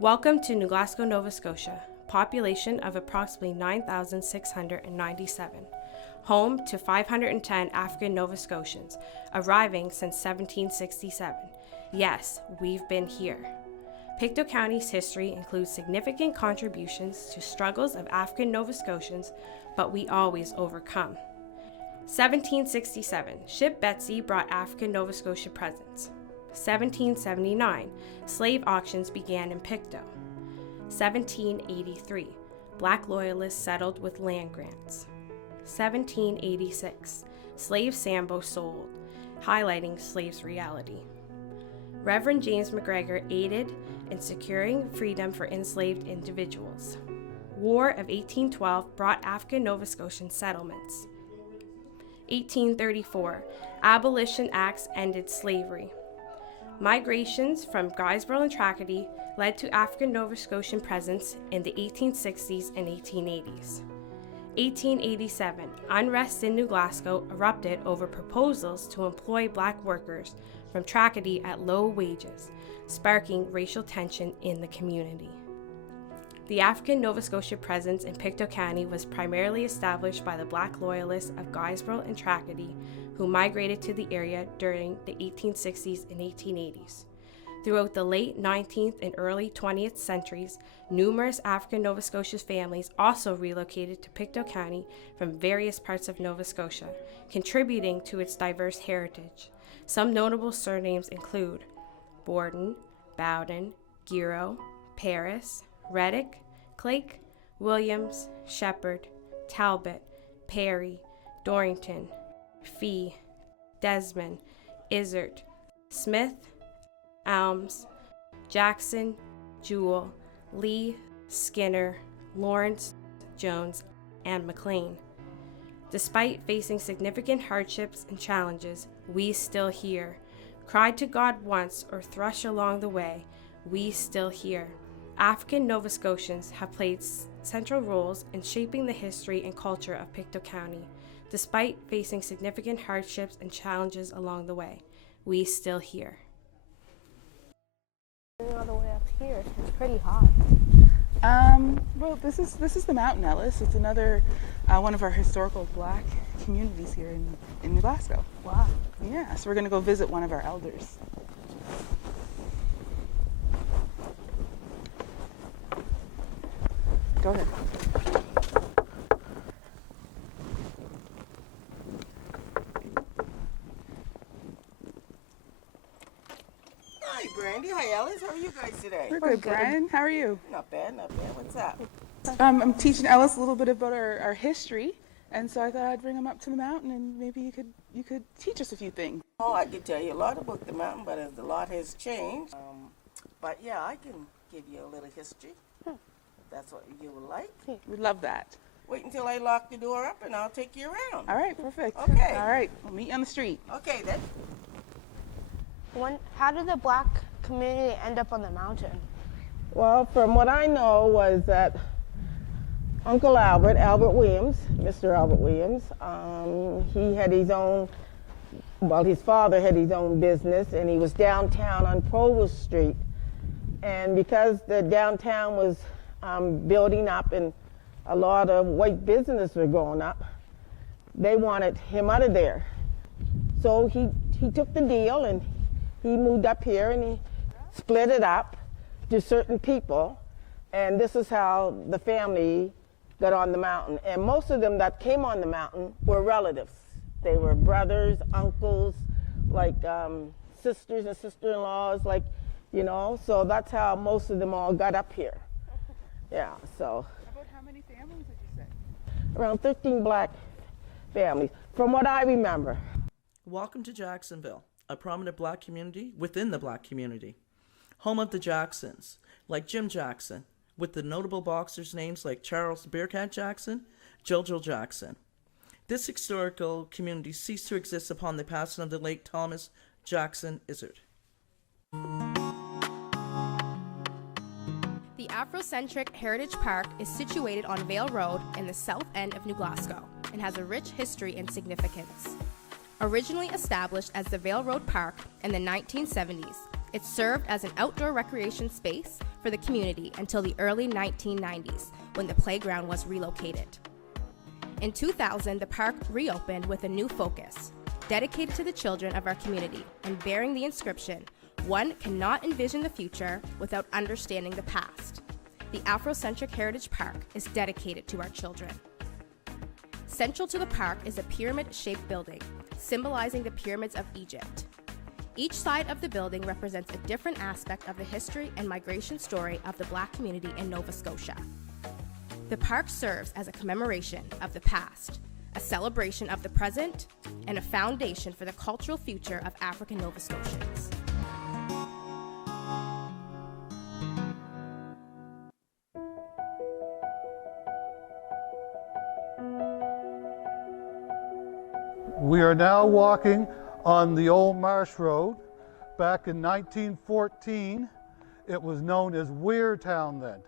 Welcome to New Glasgow, Nova Scotia, population of approximately 9,697, home to 510 African Nova Scotians, arriving since 1767. Yes, we've been here. Pictou County's history includes significant contributions to struggles of African Nova Scotians, but we always overcome. 1767, ship Betsy brought African Nova Scotia presents. 1779, slave auctions began in Pictou. 1783, Black Loyalists settled with land grants. 1786, slave Sambo sold, highlighting slaves' reality. Reverend James McGregor aided in securing freedom for enslaved individuals. War of 1812 brought African Nova Scotian settlements. 1834, Abolition Acts ended slavery. Migrations from Glasgow and Tracadie led to African Nova Scotian presence in the 1860s and 1880s. 1887, unrest in New Glasgow erupted over proposals to employ Black workers from Tracadie at low wages, sparking racial tension in the community. The African Nova Scotia presence in Pictou County was primarily established by the Black Loyalists of Glasgow and Tracadie, who migrated to the area during the 1860s and 1880s. Throughout the late 19th and early 20th centuries, numerous African Nova Scotia families also relocated to Pictou County from various parts of Nova Scotia, contributing to its diverse heritage. Some notable surnames include Borden, Bowden, Giro, Paris, Reddick, Clake, Williams, Shepherd, Talbot, Perry, Dorrington, Fee, Desmond, Izzard, Smith, Elms, Jackson, Jewell, Lee, Skinner, Lawrence, Jones, and McLean. Despite facing significant hardships and challenges, we still here. Cried to God once or thrush along the way, we still here. African Nova Scotians have played central roles in shaping the history and culture of Pictou County. Despite facing significant hardships and challenges along the way, we still here. All the way up here, it's pretty hot. Well, this is the Mountain Ellis. It's another one of our historical Black communities here in New Glasgow. Wow. Yeah, so we're going to go visit one of our elders. Go ahead. Hi, Brandy. Hi, Ellis. How are you guys today? We're good, Brian. How are you? Not bad, not bad. What's up? I'm teaching Ellis a little bit about our history, and so I thought I'd bring him up to the mountain, and maybe you could teach us a few things. Oh, I could tell you a lot about the mountain, but a lot has changed. But yeah, I can give you a little history. That's what you would like. We'd love that. Wait until I lock the door up, and I'll take you around. All right, perfect. Okay. All right, we'll meet you on the street. Okay, then. How did the Black community end up on the mountain? Well, from what I know was that Uncle Albert Williams, Mr. Albert Williams, he had his own, well, his father had his own business, and he was downtown on Provost Street. And because the downtown was building up and a lot of white business were going up, they wanted him out of there. So he took the deal and he moved up here and he split it up to certain people, and this is how the family got on the mountain. And most of them that came on the mountain were relatives. They were brothers, uncles, like sisters and sister-in-laws, like, you know, so that's how most of them all got up here. Yeah, so. About how many families did you say? Around 13 Black families, from what I remember. Welcome to Jacksonville, a prominent Black community within the Black community. Home of the Jacksons, like Jim Jackson, with the notable boxers' names like Charles Bearcat Jackson, Jojo Jackson. This historical community ceased to exist upon the passing of the late Thomas Jackson Izzard. The Afrocentric Heritage Park is situated on Vale Road in the south end of New Glasgow and has a rich history and significance. Originally established as the Vale Road Park in the 1970s, it served as an outdoor recreation space for the community until the early 1990s, when the playground was relocated. In 2000, the park reopened with a new focus, dedicated to the children of our community and bearing the inscription, "One cannot envision the future without understanding the past." The Afrocentric Heritage Park is dedicated to our children. Central to the park is a pyramid-shaped building, symbolizing the pyramids of Egypt. Each side of the building represents a different aspect of the history and migration story of the Black community in Nova Scotia. The park serves as a commemoration of the past, a celebration of the present, and a foundation for the cultural future of African Nova Scotians. We are now walking on the old Marsh Road. Back in 1914, it was known as Weirtown then.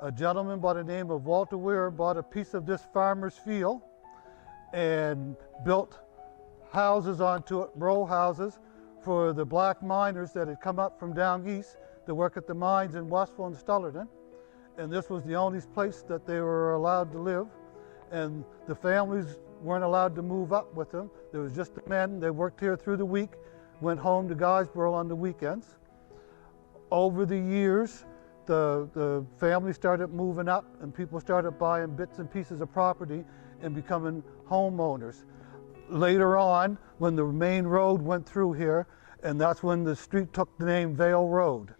A gentleman by the name of Walter Weir bought a piece of this farmer's field and built houses onto it, row houses, for the black miners that had come up from down east to work at the mines in Westville and Stullerton. And this was the only place that they were allowed to live. And the families weren't allowed to move up with them. There was just the men. They worked here through the week, went home to Guysborough on the weekends. Over the years, the family started moving up and people started buying bits and pieces of property and becoming homeowners. Later on, when the main road went through here, and that's when the street took the name Vale Road.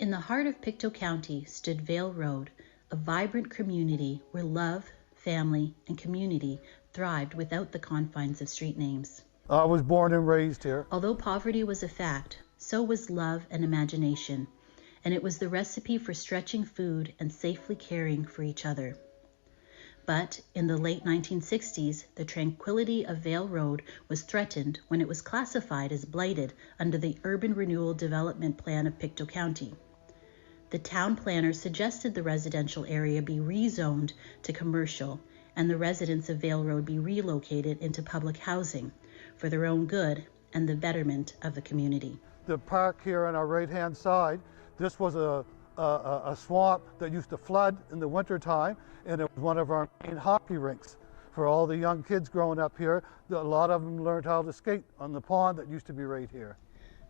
In the heart of Pictou County stood Vale Road, a vibrant community where love, family, and community thrived without the confines of street names. I was born and raised here. Although poverty was a fact, so was love and imagination, and it was the recipe for stretching food and safely caring for each other. But in the late 1960s, the tranquility of Vale Road was threatened when it was classified as blighted under the Urban Renewal Development Plan of Pictou County. The town planner suggested the residential area be rezoned to commercial and the residents of Vale Road be relocated into public housing for their own good and the betterment of the community. The park here on our right-hand side, this was a swamp that used to flood in the wintertime, and it was one of our main hockey rinks. For all the young kids growing up here, a lot of them learned how to skate on the pond that used to be right here.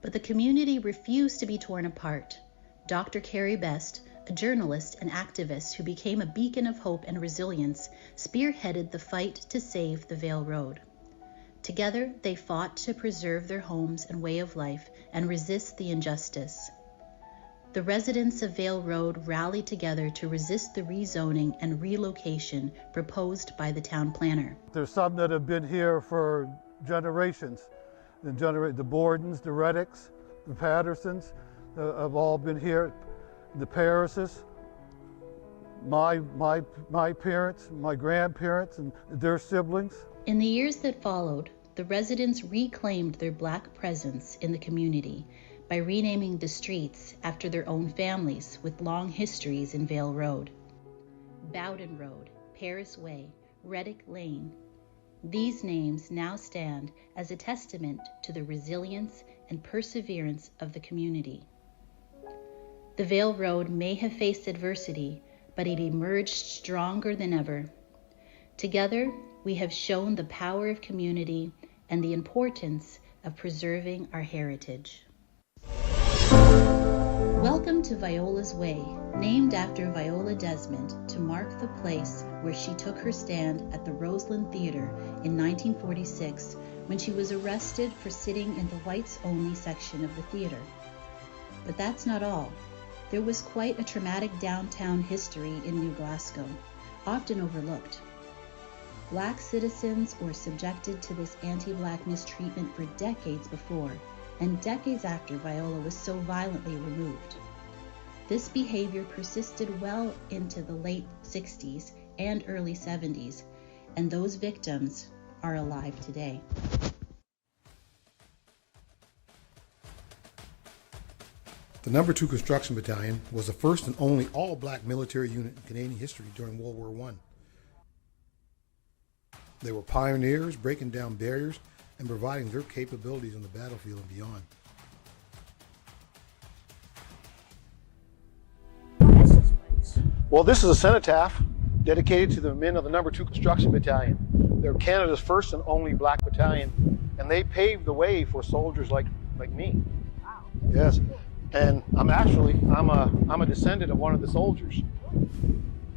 But the community refused to be torn apart. Dr. Carrie Best, a journalist and activist who became a beacon of hope and resilience, spearheaded the fight to save the Vale Road. Together, they fought to preserve their homes and way of life and resist the injustice. The residents of Vale Road rallied together to resist the rezoning and relocation proposed by the town planner. There's some that have been here for generations. The Bordens, the Reddicks, the Pattersons have all been here. The Parises, my parents, my grandparents, and their siblings. In the years that followed, the residents reclaimed their Black presence in the community by renaming the streets after their own families with long histories in Vale Road. Bowden Road, Paris Way, Reddick Lane. These names now stand as a testament to the resilience and perseverance of the community. The Vale Road may have faced adversity, but it emerged stronger than ever. Together, we have shown the power of community and the importance of preserving our heritage. Welcome to Viola's Way, named after Viola Desmond to mark the place where she took her stand at the Roseland Theatre in 1946 when she was arrested for sitting in the whites-only section of the theatre. But that's not all. There was quite a traumatic downtown history in New Glasgow, often overlooked. Black citizens were subjected to this anti-Black mistreatment for decades before, and decades after Viola was so violently removed. This behavior persisted well into the late 60s and early 70s, and those victims are alive today. The No. 2 Construction Battalion was the first and only all-black military unit in Canadian history during World War I. They were pioneers, breaking down barriers and providing their capabilities on the battlefield and beyond. Well, this is a cenotaph dedicated to the men of the No. 2 Construction Battalion. They're Canada's first and only black battalion, and they paved the way for soldiers like me. Wow. Yes, and I'm a descendant of one of the soldiers.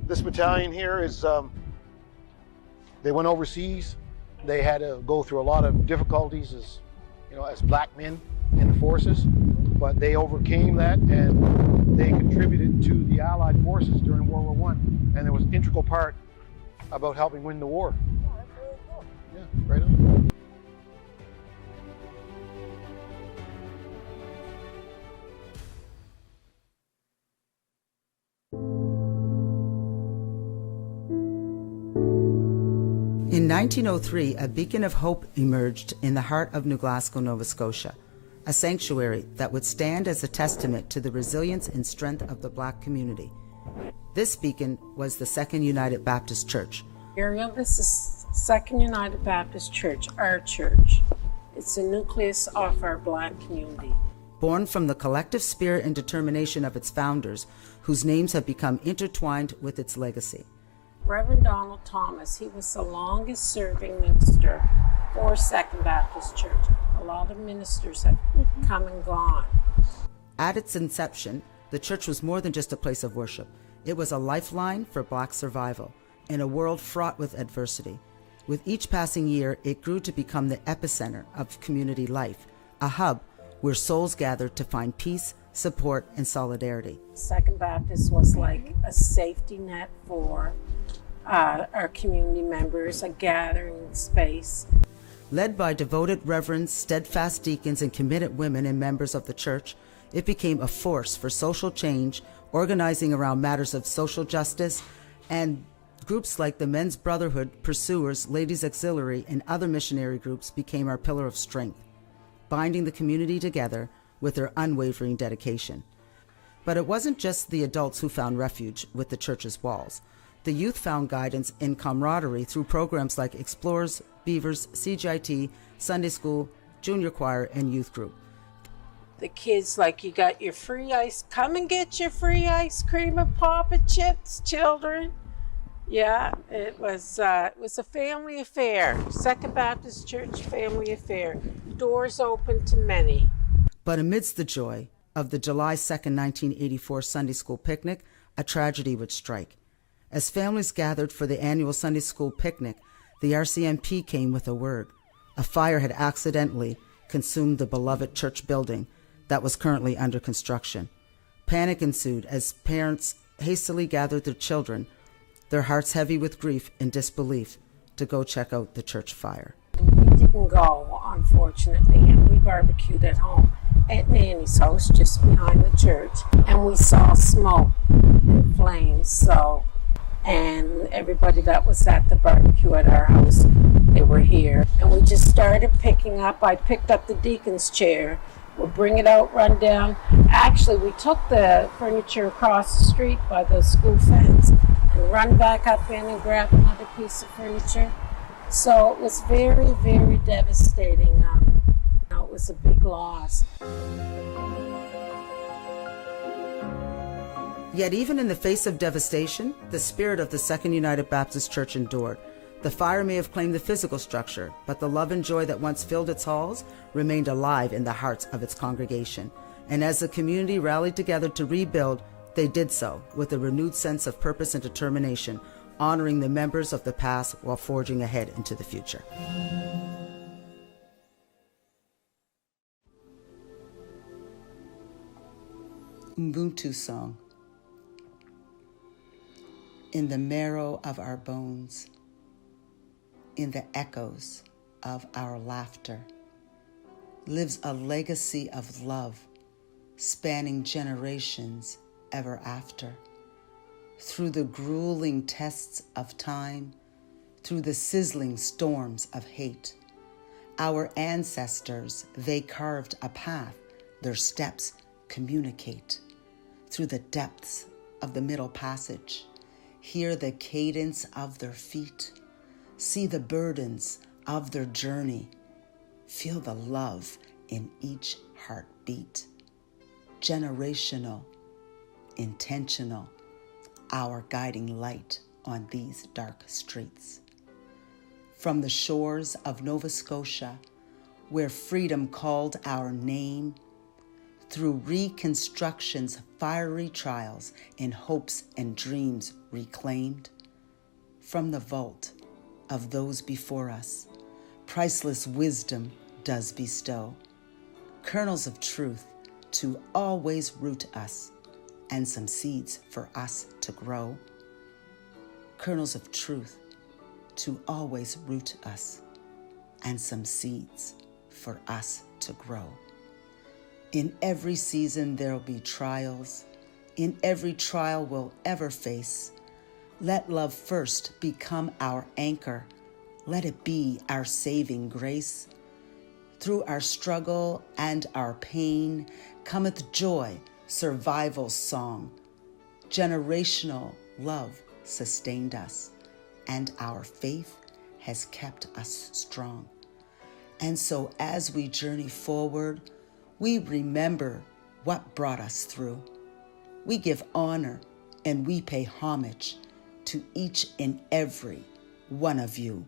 This battalion here is, they went overseas. They had to go through a lot of difficulties as black men in the forces, but they overcame that and they contributed to the Allied forces during World War I, and there was an integral part about helping win the war. Oh, that's really cool. Yeah, right on. In 1903, a beacon of hope emerged in the heart of New Glasgow, Nova Scotia, a sanctuary that would stand as a testament to the resilience and strength of the black community. This beacon was the Second United Baptist Church. Ariel, this is Second United Baptist Church, our church. It's the nucleus of our black community. Born from the collective spirit and determination of its founders, whose names have become intertwined with its legacy. Reverend Donald Thomas, he was the longest serving minister for Second Baptist Church. A lot of ministers have come and gone. At its inception, the church was more than just a place of worship. It was a lifeline for black survival in a world fraught with adversity. With each passing year, it grew to become the epicenter of community life, a hub where souls gathered to find peace, support, and solidarity. Second Baptist was like a safety net for our community members, a gathering space. Led by devoted reverends, steadfast deacons, and committed women and members of the church, it became a force for social change, organizing around matters of social justice, and groups like the Men's Brotherhood, Pursuers, Ladies Auxiliary, and other missionary groups became our pillar of strength, binding the community together with their unwavering dedication. But it wasn't just the adults who found refuge with the church's walls. The youth found guidance in camaraderie through programs like Explorers, Beavers, CGIT, Sunday School, Junior Choir, and Youth Group. The kids, like, you got your free ice, come and get your free ice cream and Papa Chips, children. Yeah, it was a family affair. Second Baptist Church family affair. Doors open to many. But amidst the joy of the July 2nd, 1984 Sunday School picnic, a tragedy would strike. As families gathered for the annual Sunday School picnic, the RCMP came with a word. A fire had accidentally consumed the beloved church building that was currently under construction. Panic ensued as parents hastily gathered their children, their hearts heavy with grief and disbelief, to go check out the church fire. We didn't go, unfortunately, and we barbecued at home at Nanny's house just behind the church, and we saw smoke and flames, and everybody that was at the barbecue at our house, they were here. And we just started picking up. I picked up the deacon's chair. We'll bring it out, run down. Actually, we took the furniture across the street by the school fence and run back up in and grab another piece of furniture. So it was very, very devastating. It was a big loss. Yet even in the face of devastation, the spirit of the Second United Baptist Church endured. The fire may have claimed the physical structure, but the love and joy that once filled its halls remained alive in the hearts of its congregation. And as the community rallied together to rebuild, they did so with a renewed sense of purpose and determination, honoring the members of the past while forging ahead into the future. Ubuntu song. In the marrow of our bones, in the echoes of our laughter, lives a legacy of love, spanning generations ever after. Through the grueling tests of time, through the sizzling storms of hate, our ancestors, they carved a path, their steps communicate. Through the depths of the Middle Passage, hear the cadence of their feet, see the burdens of their journey, feel the love in each heartbeat. Generational, intentional, our guiding light on these dark streets. From the shores of Nova Scotia, where freedom called our name, through Reconstruction's fiery trials in hopes and dreams reclaimed, from the vault of those before us, priceless wisdom does bestow, kernels of truth to always root us, and some seeds for us to grow. Kernels of truth to always root us, and some seeds for us to grow. In every season there'll be trials. In every trial we'll ever face, let love first become our anchor. Let it be our saving grace. Through our struggle and our pain cometh joy, survival's song. Generational love sustained us, and our faith has kept us strong. And so as we journey forward, we remember what brought us through. We give honor and we pay homage to each and every one of you,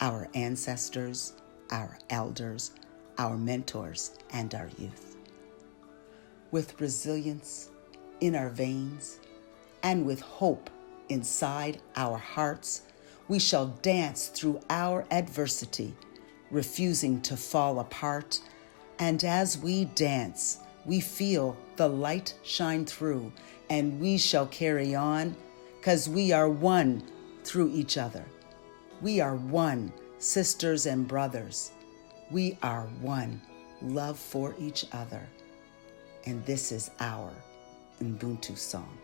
our ancestors, our elders, our mentors, and our youth. With resilience in our veins and with hope inside our hearts, we shall dance through our adversity, refusing to fall apart. And as we dance, we feel the light shine through, and we shall carry on, 'cause we are one through each other. We are one, sisters and brothers. We are one, love for each other. And this is our Ubuntu song.